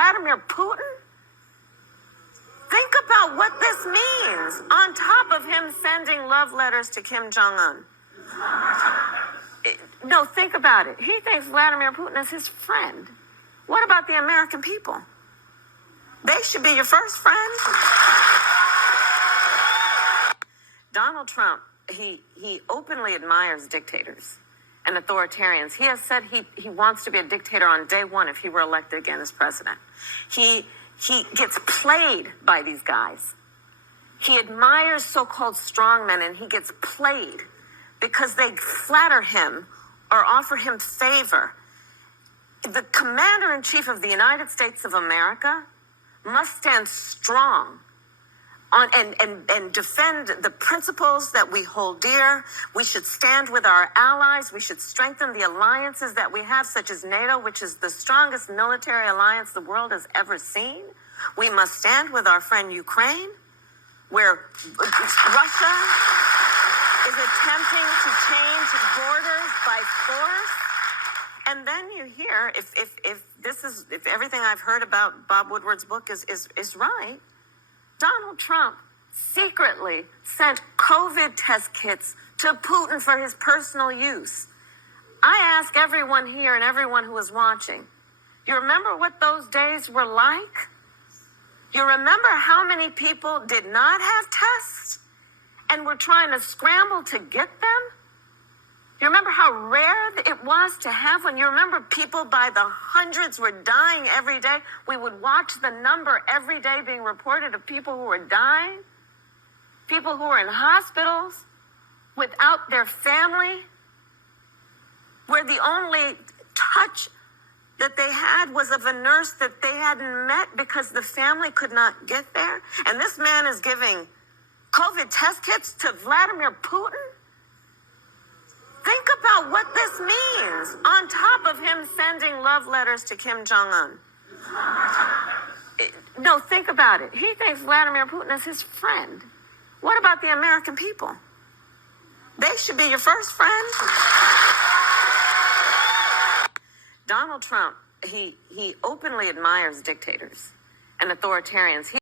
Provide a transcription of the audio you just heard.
Vladimir Putin? Think about what this means, on top of him sending love letters to Kim Jong-un. No, think about it. He thinks Vladimir Putin is his friend. What about the American people? They should be your first friend. Donald Trump, he openly admires dictators and authoritarians. He has said he wants to be a dictator on day one if he were elected again as president. He gets played by these guys. He admires so-called strongmen, and he gets played because they flatter him or offer him favor. The commander-in-chief of the United States of America must stand strong and defend the principles that we hold dear. We should stand with our allies. We should strengthen the alliances that we have, such as NATO, which is the strongest military alliance the world has ever seen. We must stand with our friend Ukraine, where Russia is attempting to change borders by force. And then you hear, if everything I've heard about Bob Woodward's book is right, Donald Trump secretly sent COVID test kits to Putin for his personal use. I ask everyone here and everyone who is watching, you remember what those days were like? You remember how many people did not have tests and were trying to scramble to get them? You remember how rare it was to have one? You remember people by the hundreds were dying every day? We would watch the number every day being reported of people who were dying, people who were in hospitals without their family, where the only touch that they had was of a nurse that they hadn't met because the family could not get there. And this man is giving COVID test kits to Vladimir Putin? Think about what this means, on top of him sending love letters to Kim Jong-un. No, think about it. He thinks Vladimir Putin is his friend. What about the American people? They should be your first friend. Donald Trump, he openly admires dictators and authoritarians.